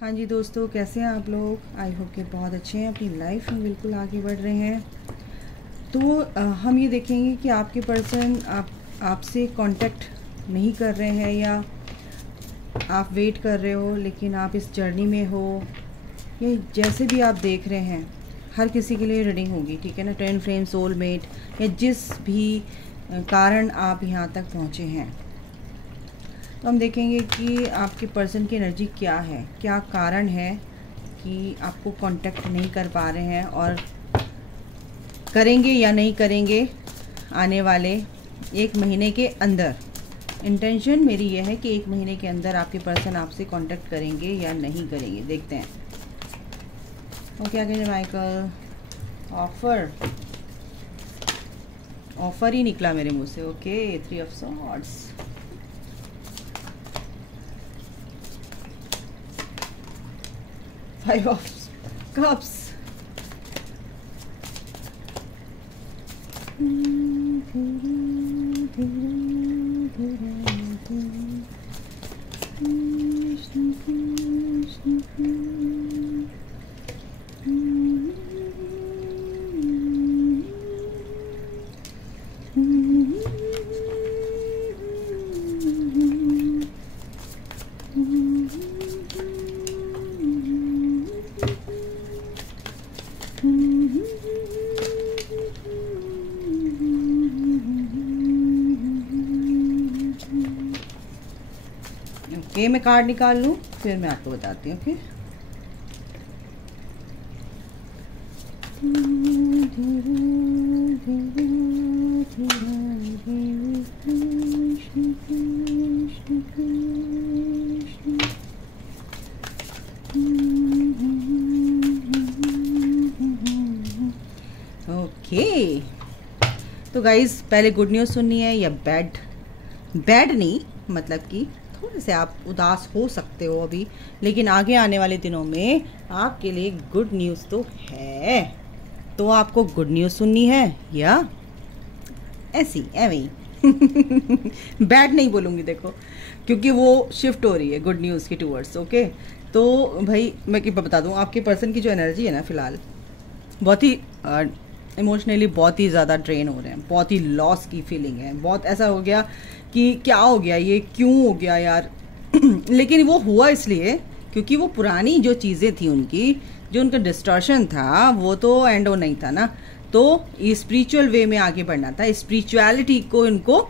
हाँ जी दोस्तों, कैसे हैं आप लोग। आई होप कि बहुत अच्छे हैं, अपनी लाइफ में बिल्कुल आगे बढ़ रहे हैं। तो हम ये देखेंगे कि आपके पर्सन आपसे कांटेक्ट नहीं कर रहे हैं या आप वेट कर रहे हो लेकिन आप इस जर्नी में हो, या जैसे भी आप देख रहे हैं। हर किसी के लिए रीडिंग होगी, ठीक है ना। ट्विन फ्लेम, सोलमेट, या जिस भी कारण आप यहाँ तक पहुँचे हैं। तो हम देखेंगे कि आपके पर्सन की एनर्जी क्या है, क्या कारण है कि आपको कांटेक्ट नहीं कर पा रहे हैं और करेंगे या नहीं करेंगे आने वाले 1 महीने के अंदर। इंटेंशन मेरी यह है कि 1 महीने के अंदर आपके पर्सन आपसे कांटेक्ट करेंगे या नहीं करेंगे, देखते हैं। और क्या कहेंगे माइकल। ऑफर ही निकला मेरे मुंह से। Okay, 3 of swords, 5 of cups, okay. मैं कार्ड निकाल लूँ फिर मैं आपको बताती हूँ। Okay, okay. तो गाइज, पहले गुड न्यूज़ सुननी है या बैड नहीं, मतलब कि थोड़े से आप उदास हो सकते हो अभी, लेकिन आगे आने वाले दिनों में आपके लिए गुड न्यूज़ तो है। तो आपको गुड न्यूज़ सुननी है या ऐसी एवं बैड नहीं बोलूँगी, देखो, क्योंकि वो शिफ्ट हो रही है गुड न्यूज़ की टूवर्ड्स। ओके, तो भाई मैं क्या बता दूँ, आपके पर्सन की जो एनर्जी है ना, फिलहाल बहुत ही इमोशनली बहुत ही ज़्यादा ड्रेन हो रहे हैं, बहुत ही लॉस की फीलिंग है। बहुत ऐसा हो गया कि क्या हो गया, ये क्यों हो गया यार लेकिन वो हुआ इसलिए क्योंकि वो पुरानी जो चीज़ें थी उनकी, जो उनका डिस्टॉर्शन था, वो तो एंड हो नहीं था ना। तो स्पिरिचुअल वे में आगे बढ़ना था, स्पिरिचुअलिटी को इनको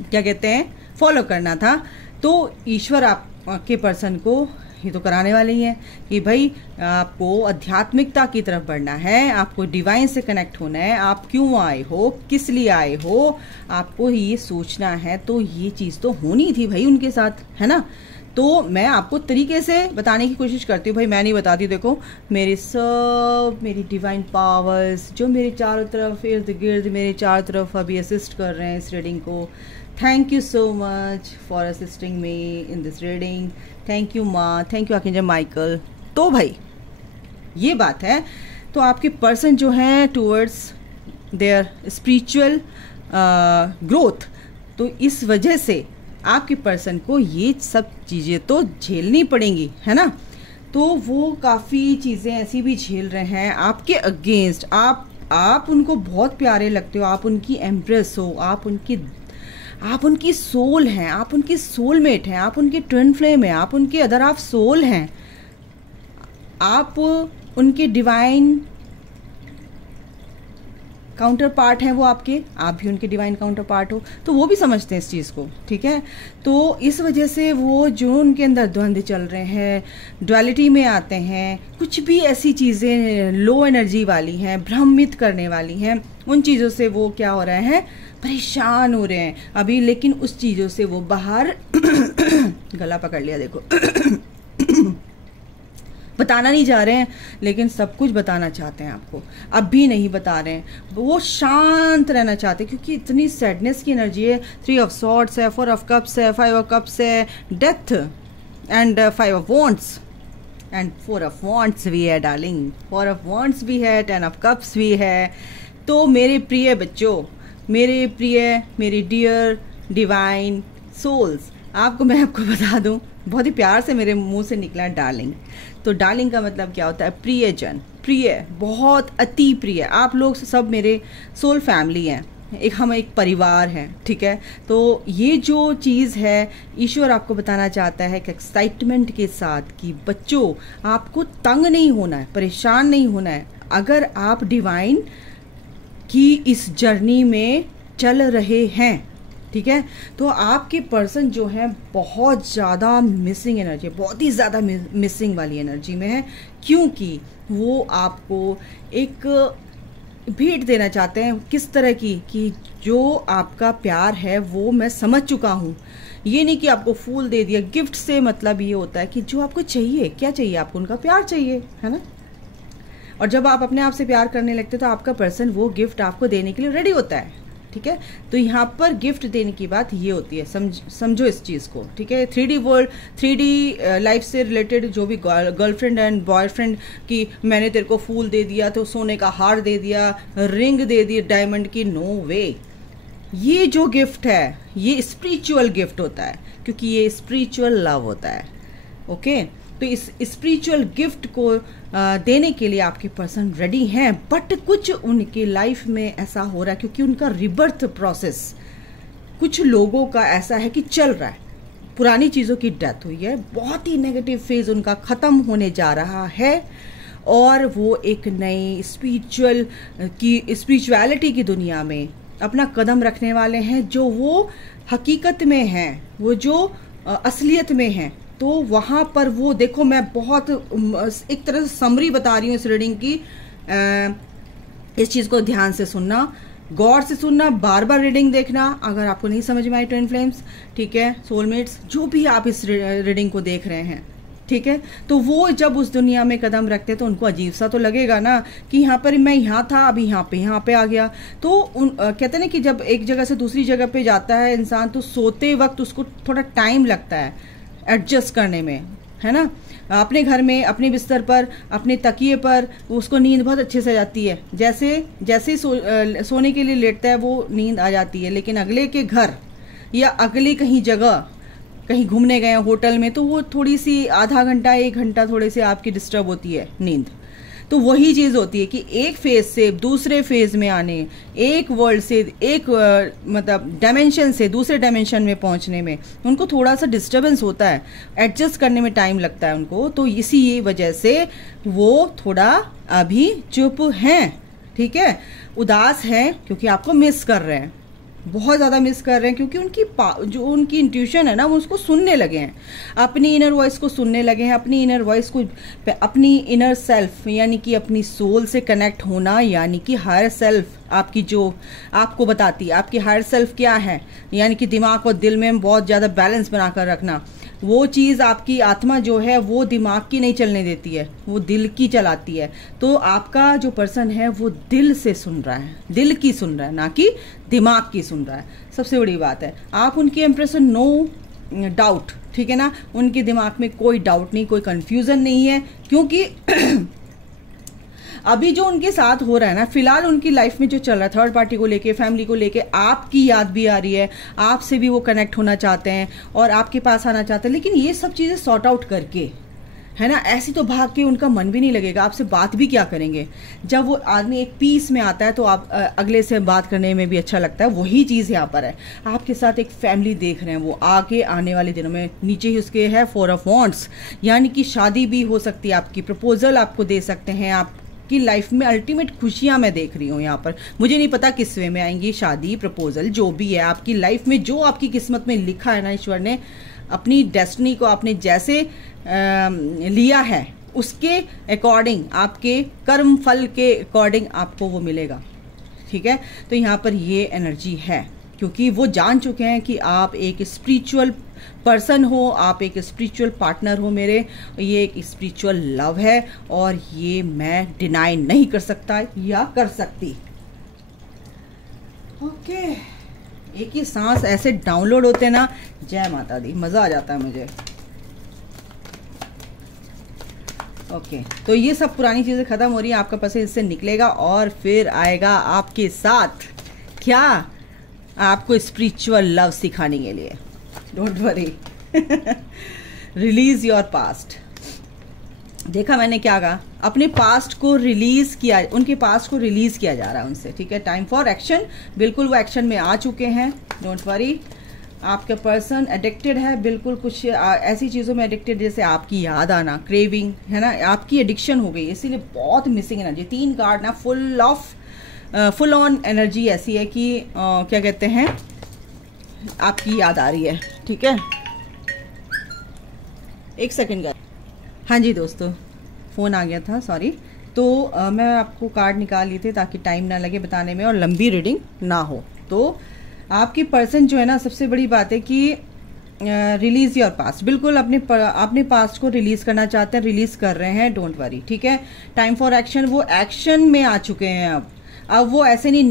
क्या कहते हैं, फॉलो करना था। तो ईश्वर आपके पर्सन को ये तो कराने वाले ही हैं कि भाई आपको आध्यात्मिकता की तरफ बढ़ना है, आपको डिवाइन से कनेक्ट होना है। आप क्यों आए हो, किस लिए आए हो, आपको ये सोचना है। तो ये चीज़ तो होनी थी भाई उनके साथ, है ना। तो मैं आपको तरीके से बताने की कोशिश करती हूँ भाई, मैं नहीं बताती। देखो, मेरी डिवाइन पावर्स जो मेरे चारों तरफ इर्द गिर्द मेरे चारों तरफ अभी असिस्ट कर रहे हैं इस रीडिंग को। Thank you so much for assisting me in this reading. Thank you माँ, थैंक यू आर्कएंजल माइकल। तो भाई ये बात है। तो आपके पर्सन जो हैं टूवर्ड्स देयर स्पिरिचुअल ग्रोथ, तो इस वजह से आपके पर्सन को ये सब चीज़ें तो झेलनी पड़ेंगी, है ना। तो वो काफ़ी चीज़ें ऐसी भी झेल रहे हैं आपके अगेंस्ट। आप उनको बहुत प्यारे लगते हो, आप उनकी एम्प्रेस हो, आप उनकी सोल हैं, आप उनकी सोलमेट हैं, आप उनकी ट्विन फ्लेम हैं, आप उनके अदर हाफ सोल हैं, आप उनके डिवाइन काउंटर पार्ट हैं। वो आप भी उनके डिवाइन काउंटर पार्ट हो, तो वो भी समझते हैं इस चीज़ को, ठीक है। तो इस वजह से वो जो उनके अंदर द्वंद्व चल रहे हैं, डुअलिटी में आते हैं, कुछ भी ऐसी चीज़ें लो एनर्जी वाली हैं, भ्रमित करने वाली हैं, उन चीज़ों से वो क्या हो रहे हैं, परेशान हो रहे हैं अभी। लेकिन उस चीज़ों से वो बाहर गला पकड़ लिया, देखो बताना नहीं जा रहे हैं लेकिन सब कुछ बताना चाहते हैं आपको, अब भी नहीं बता रहे हैं। वो शांत रहना चाहते हैं क्योंकि इतनी सैडनेस की एनर्जी है। 3 ऑफ सॉर्ड्स है, 4 ऑफ कप्स है, 5 ऑफ कप्स है, death and 5 of wants and 4 of wants भी है डार्लिंग, 4 ऑफ वॉन्ट्स भी है, 10 ऑफ कप्स भी है। तो मेरे प्रिय बच्चों, मेरे डियर डिवाइन सोल्स, मैं आपको बता दूं, बहुत ही प्यार से मेरे मुंह से निकला डार्लिंग। तो डार्लिंग का मतलब क्या होता है? प्रियजन, प्रिय, बहुत अति प्रिय। आप लोग सब मेरे सोल फैमिली हैं, हम एक परिवार हैं, ठीक है। तो ये जो चीज़ है ईश्वर आपको बताना चाहता है कि एक्साइटमेंट के साथ कि बच्चों आपको तंग नहीं होना है, परेशान नहीं होना है। अगर आप डिवाइन की इस जर्नी में चल रहे हैं, ठीक है, तो आपके पर्सन जो है बहुत ज़्यादा मिसिंग एनर्जी, बहुत ही ज़्यादा मिसिंग वाली एनर्जी में है, क्योंकि वो आपको एक भेंट देना चाहते हैं। किस तरह की? कि जो आपका प्यार है वो मैं समझ चुका हूँ। ये नहीं कि आपको फूल दे दिया। गिफ्ट से मतलब ये होता है कि जो आपको चाहिए, क्या चाहिए आपको? उनका प्यार चाहिए, है ना। और जब आप अपने आप से प्यार करने लगते तो आपका पर्सन वो गिफ्ट आपको देने के लिए रेडी होता है, ठीक है। तो यहाँ पर गिफ्ट देने की बात ये होती है, समझो इस चीज़ को, ठीक है। 3D वर्ल्ड, 3D लाइफ से रिलेटेड जो भी गर्लफ्रेंड एंड बॉयफ्रेंड की मैंने तेरे को फूल दे दिया, तो सोने का हार दे दिया, रिंग दे दी डायमंड की, नो वे। ये जो गिफ्ट है ये स्पिरिचुअल गिफ्ट होता है, क्योंकि ये स्पिरिचुअल लव होता है, ओके। तो इस स्पिरिचुअल गिफ्ट को देने के लिए आपके पर्सन रेडी हैं, बट कुछ उनके लाइफ में ऐसा हो रहा है क्योंकि उनका रिबर्थ प्रोसेस कुछ लोगों का ऐसा है कि चल रहा है। पुरानी चीज़ों की डेथ हुई है, बहुत ही नेगेटिव फेज उनका ख़त्म होने जा रहा है, और वो एक नई स्पिरिचुअलिटी की दुनिया में अपना कदम रखने वाले हैं, जो वो हकीकत में हैं, वो जो असलियत में हैं। तो वहाँ पर वो देखो, मैं बहुत एक तरह से समरी बता रही हूँ इस रीडिंग की। इस चीज़ को ध्यान से सुनना, गौर से सुनना, बार बार रीडिंग देखना। अगर आपको नहीं समझ में आई ट्विन फ्लेम्स, ठीक है, सोलमेट्स, जो भी आप इस रीडिंग को देख रहे हैं, ठीक है, तो वो जब उस दुनिया में कदम रखते हैं तो उनको अजीब सा तो लगेगा ना कि यहाँ पर मैं यहाँ था, अभी यहाँ पे आ गया। तो कहते हैं ना कि जब एक जगह से दूसरी जगह पे जाता है इंसान, तो सोते वक्त उसको थोड़ा टाइम लगता है एडजस्ट करने में, है ना। अपने घर में, अपने बिस्तर पर, अपने तकिए पर उसको नींद बहुत अच्छे से आ जाती है। जैसे जैसे सोने के लिए लेटता है वो नींद आ जाती है, लेकिन अगले के घर या अगले कहीं जगह, कहीं घूमने गए होटल में, तो वो थोड़ी सी आधा घंटा 1 घंटा थोड़े से आपकी डिस्टर्ब होती है नींद। तो वही चीज़ होती है कि एक फेज से दूसरे फेज में आने, एक वर्ल्ड से एक मतलब डायमेंशन से दूसरे डायमेंशन में पहुंचने में उनको थोड़ा सा डिस्टर्बेंस होता है, एडजस्ट करने में टाइम लगता है उनको। तो इसी वजह से वो थोड़ा अभी चुप हैं, ठीक है, उदास हैं, क्योंकि आपको मिस कर रहे हैं, बहुत ज़्यादा मिस कर रहे हैं, क्योंकि जो उनकी इंट्यूशन है ना, वो उसको सुनने लगे हैं, अपनी इनर वॉइस को सुनने लगे हैं, अपनी इनर वॉइस को, अपनी इनर सेल्फ यानी कि अपनी सोल से कनेक्ट होना, यानी कि हायर सेल्फ आपकी जो आपको बताती है आपकी हायर सेल्फ क्या है, यानी कि दिमाग और दिल में बहुत ज़्यादा बैलेंस बनाकर रखना। वो चीज़ आपकी आत्मा जो है वो दिमाग की नहीं चलने देती है, वो दिल की चलाती है। तो आपका जो पर्सन है वो दिल से सुन रहा है, दिल की सुन रहा है, ना कि दिमाग की सुन रहा है। सबसे बड़ी बात है, आप उनकी इंप्रेशन, नो डाउट, ठीक है ना, उनके दिमाग में कोई डाउट नहीं, कोई कंफ्यूजन नहीं है, क्योंकि अभी जो उनके साथ हो रहा है ना, फिलहाल उनकी लाइफ में जो चल रहा है, थर्ड पार्टी को लेके, फैमिली को लेके, आपकी याद भी आ रही है, आपसे भी वो कनेक्ट होना चाहते हैं और आपके पास आना चाहते हैं, लेकिन ये सब चीज़ें सॉर्ट आउट करके, है ना, ऐसी तो भाग के उनका मन भी नहीं लगेगा, आपसे बात भी क्या करेंगे। जब वो आदमी एक पीस में आता है तो आप अगले से बात करने में भी अच्छा लगता है। वही चीज़ यहाँ पर है, आपके साथ एक फैमिली देख रहे हैं, वो आगे आने वाले दिनों में, नीचे ही उसके है 4 ऑफ वॉन्ड्स, यानी कि शादी भी हो सकती है आपकी, प्रपोजल आपको दे सकते हैं, आप की लाइफ में अल्टीमेट खुशियां मैं देख रही हूँ यहाँ पर। मुझे नहीं पता किस वे में आएंगी, शादी, प्रपोजल, जो भी है आपकी लाइफ में, जो आपकी किस्मत में लिखा है ना, ईश्वर ने अपनी डेस्टिनी को आपने जैसे लिया है उसके अकॉर्डिंग, आपके कर्म फल के अकॉर्डिंग आपको वो मिलेगा, ठीक है। तो यहाँ पर ये एनर्जी है, क्योंकि वो जान चुके हैं कि आप एक स्पिरिचुअल पर्सन हो, आप एक स्पिरिचुअल पार्टनर हो मेरे, ये एक स्पिरिचुअल लव है और ये मैं डिनाई नहीं कर सकता या कर सकती। ओके, एक ही सांस ऐसे डाउनलोड होते ना, जय माता दी, मज़ा आ जाता है मुझे। ओके, तो ये सब पुरानी चीज़ें ख़त्म हो रही हैं, आपका पर्सन इससे निकलेगा और फिर आएगा आपके साथ, क्या, आपको स्पिरिचुअल लव सिखाने के लिए। Don't worry. Release your past. देखा मैंने क्या कहा, अपने पास्ट को रिलीज किया, उनके पास्ट को रिलीज किया जा रहा है उनसे, ठीक है। टाइम फॉर एक्शन, बिल्कुल वो एक्शन में आ चुके हैं, डोंट वरी। आपका पर्सन एडिक्टेड है, बिल्कुल कुछ ऐसी चीज़ों में एडिक्टेड जैसे आपकी याद आना, क्रेविंग, है ना, आपकी एडिक्शन हो गई, इसीलिए बहुत मिसिंग एनर्जी। 3 कार्ड ना फुल ऑन एनर्जी ऐसी है कि क्या कहते हैं, आपकी याद आ रही है, ठीक है। एक सेकंड का, हाँ जी दोस्तों, फ़ोन आ गया था, सॉरी। तो मैं आपको कार्ड निकाल ली थी ताकि टाइम ना लगे बताने में और लंबी रीडिंग ना हो। तो आपकी पर्सन जो है ना, सबसे बड़ी बात है कि रिलीज योर पास्ट, बिल्कुल अपने पास्ट को रिलीज करना चाहते हैं, रिलीज कर रहे हैं, डोंट वरी, ठीक है। टाइम फॉर एक्शन, वो एक्शन में आ चुके हैं अब वो ऐसे नहीं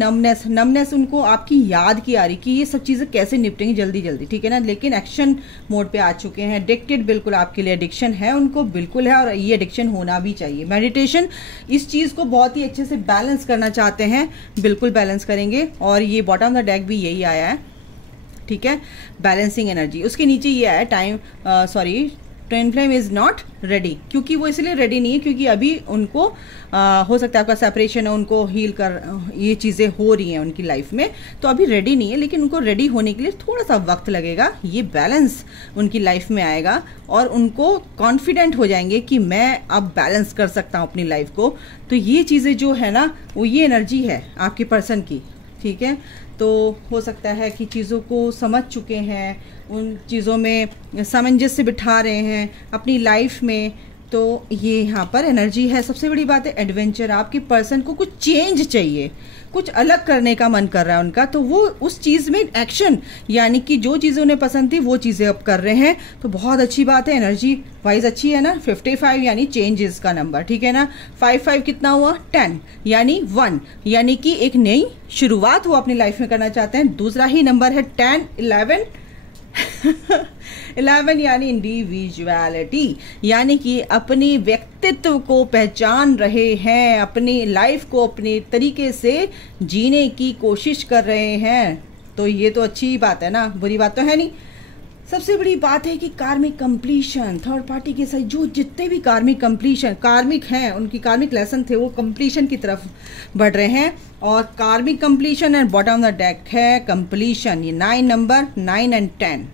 नमनेस उनको आपकी याद की आ रही कि ये सब चीज़ें कैसे निपटेंगी जल्दी जल्दी, ठीक है ना, लेकिन एक्शन मोड पे आ चुके हैं। एडिक्टेड, बिल्कुल आपके लिए एडिक्शन है, उनको बिल्कुल है, और ये एडिक्शन होना भी चाहिए। मेडिटेशन इस चीज़ को बहुत ही अच्छे से बैलेंस करना चाहते हैं, बिल्कुल बैलेंस करेंगे, और ये बॉटम द डेक भी यही आया है, ठीक है, बैलेंसिंग एनर्जी। उसके नीचे ये आया time twin flame is not ready, क्योंकि वो इसलिए रेडी नहीं है क्योंकि अभी उनको हो सकता है आपका सेपरेशन है, उनको हील कर ये चीज़ें हो रही हैं उनकी लाइफ में, तो अभी रेडी नहीं है, लेकिन उनको रेडी होने के लिए थोड़ा सा वक्त लगेगा। ये बैलेंस उनकी लाइफ में आएगा और उनको कॉन्फिडेंट हो जाएंगे कि मैं अब बैलेंस कर सकता हूँ अपनी लाइफ को। तो ये चीज़ें जो है ना, वो ये एनर्जी है आपके पर्सन की, ठीक है। तो हो सकता है कि चीज़ों को समझ चुके हैं, उन चीज़ों में सामंजस्य बिठा रहे हैं अपनी लाइफ में। तो ये यहाँ पर एनर्जी है। सबसे बड़ी बात है एडवेंचर, आपके पर्सन को कुछ चेंज चाहिए, कुछ अलग करने का मन कर रहा है उनका, तो वो उस चीज़ में एक्शन, यानी कि जो चीज़ें उन्हें पसंद थी वो चीज़ें अब कर रहे हैं। तो बहुत अच्छी बात है, एनर्जी वाइज अच्छी है ना। 55 यानी चेंजेस का नंबर, ठीक है ना। 55 कितना हुआ, 10 यानी 1, यानी कि एक नई शुरुआत वो अपनी लाइफ में करना चाहते हैं। दूसरा ही नंबर है 10, 11 11 यानी इंडिविजुअलिटी, यानी कि अपनी व्यक्तित्व को पहचान रहे हैं, अपनी लाइफ को अपने तरीके से जीने की कोशिश कर रहे हैं। तो ये तो अच्छी बात है ना, बुरी बात तो है नहीं। सबसे बड़ी बात है कि कार्मिक कंप्लीशन, थर्ड पार्टी के साथ जो जितने भी कार्मिक हैं, उनकी कार्मिक लेसन थे वो कंप्लीशन की तरफ बढ़ रहे हैं। और कार्मिक completion and bottom the deck है कंप्लीशन, ये 9 नंबर 9 एंड 10।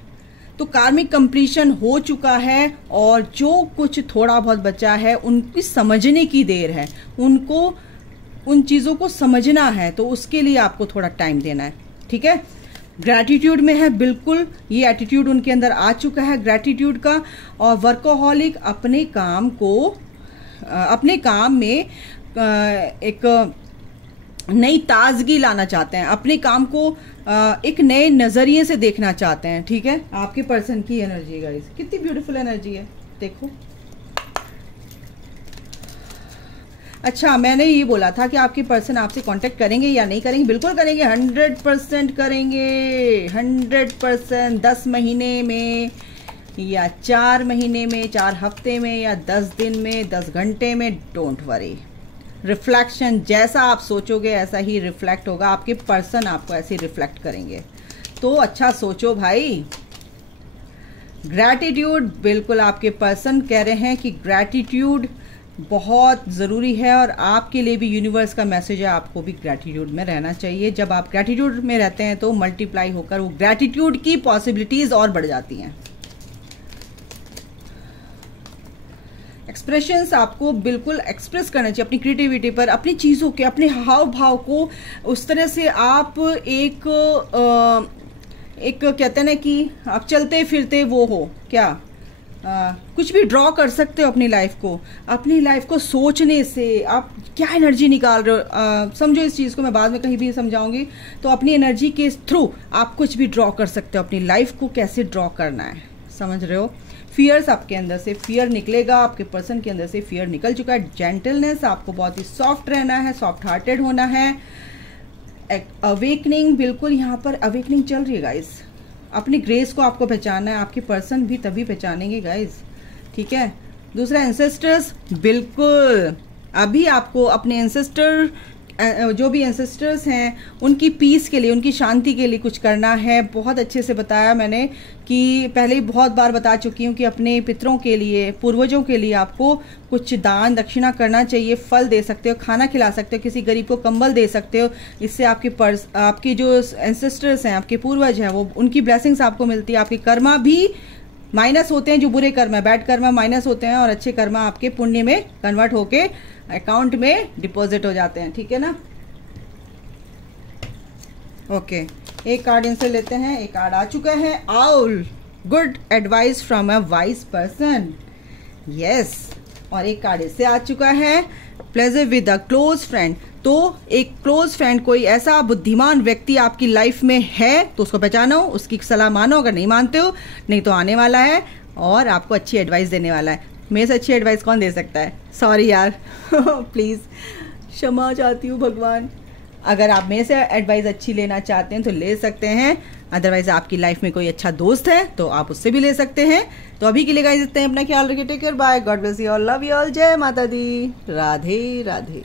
तो कार्मिक कंप्लीशन हो चुका है और जो कुछ थोड़ा बहुत बचा है उनकी समझने की देर है, उनको उन चीज़ों को समझना है, तो उसके लिए आपको थोड़ा टाइम देना है, ठीक है। ग्रैटिट्यूड में है, बिल्कुल ये एटीट्यूड उनके अंदर आ चुका है ग्रैटिट्यूड का। और वर्कोहॉलिक, अपने काम में एक नई ताजगी लाना चाहते हैं, अपने काम को एक नए नज़रिए से देखना चाहते हैं, ठीक है। आपके पर्सन की एनर्जी गाइस, कितनी ब्यूटीफुल एनर्जी है, देखो। अच्छा, मैंने ये बोला था कि आपके पर्सन आपसे कांटेक्ट करेंगे या नहीं करेंगे, बिल्कुल करेंगे, 100% करेंगे, 100%। 10 महीने में या 4 महीने में, 4 हफ्ते में या 10 दिन में, 10 घंटे में, डोंट वरी। रिफ्लेक्शन, जैसा आप सोचोगे ऐसा ही रिफ्लेक्ट होगा, आपके पर्सन आपको ऐसे रिफ्लेक्ट करेंगे। तो अच्छा सोचो भाई। ग्रैटिट्यूड, बिल्कुल आपके पर्सन कह रहे हैं कि ग्रैटिट्यूड बहुत ज़रूरी है और आपके लिए भी यूनिवर्स का मैसेज है, आपको भी ग्रैटिट्यूड में रहना चाहिए। जब आप ग्रैटिट्यूड में रहते हैं तो मल्टीप्लाई होकर वो ग्रैटिट्यूड की पॉसिबिलिटीज़ और बढ़ जाती हैं। एक्सप्रेशंस आपको बिल्कुल एक्सप्रेस करना चाहिए अपनी क्रिएटिविटी पर, अपनी चीज़ों के, अपने हाव भाव को उस तरह से आप एक कहते हैं ना कि आप चलते फिरते वो हो क्या, कुछ भी ड्रॉ कर सकते हो अपनी लाइफ को सोचने से। आप क्या एनर्जी निकाल रहे हो, समझो इस चीज़ को, मैं बाद में कहीं भी समझाऊंगी। तो अपनी एनर्जी के थ्रू आप कुछ भी ड्रॉ कर सकते हो, अपनी लाइफ को कैसे ड्रॉ करना है, समझ रहे हो। फियर्स, आपके अंदर से फियर निकलेगा, आपके पर्सन के अंदर से फियर निकल चुका है। जेंटलनेस, आपको बहुत ही सॉफ्ट रहना है, सॉफ्ट हार्टेड होना है। अवेकनिंग, बिल्कुल यहाँ पर अवेकनिंग चल रही है गाइस, अपनी ग्रेस को आपको पहचानना है, आपके पर्सन भी तभी पहचानेंगे गाइस, ठीक है। दूसरा एंसेस्टर्स, बिल्कुल अभी आपको अपने एंसेस्टर जो भी एंसेस्टर्स हैं उनकी पीस के लिए, उनकी शांति के लिए कुछ करना है। बहुत अच्छे से बताया मैंने कि पहले ही बहुत बार बता चुकी हूँ कि अपने पितरों के लिए, पूर्वजों के लिए आपको कुछ दान दक्षिणा करना चाहिए। फल दे सकते हो, खाना खिला सकते हो, किसी गरीब को कंबल दे सकते हो। इससे आपकी जो एंसेस्टर्स हैं, आपके पूर्वज हैं, वो उनकी ब्लेसिंग्स आपको मिलती है। आपके कर्मा भी माइनस होते हैं, जो बुरे कर्म है, बैड कर्मा माइनस होते हैं, और अच्छे कर्मा आपके पुण्य में कन्वर्ट होके अकाउंट में डिपॉजिट हो जाते हैं। ठीक है ना? ओके, एक कार्ड इनसे लेते हैं। एक कार्ड आ चुका है, owl, good advice from a wise person. Yes. और एक कार्ड इससे आ चुका है, pleasure with a close friend. तो एक क्लोज फ्रेंड, कोई ऐसा बुद्धिमान व्यक्ति आपकी लाइफ में है तो उसको पहचानो, उसकी सलाह मानो। अगर नहीं मानते हो, नहीं तो आने वाला है और आपको अच्छी एडवाइस देने वाला है। मेरे से अच्छी एडवाइस कौन दे सकता है? सॉरी यार प्लीज़ क्षमा चाहती हूँ भगवान। अगर आप मेरे से एडवाइस अच्छी लेना चाहते हैं तो ले सकते हैं, अदरवाइज आपकी लाइफ में कोई अच्छा दोस्त है तो आप उससे भी ले सकते हैं। तो अभी के लिए गाइस इतना ही। अपना ख्याल रखिए। Take care, bye, God bless you all, love you all, जय माता दी, राधे राधे।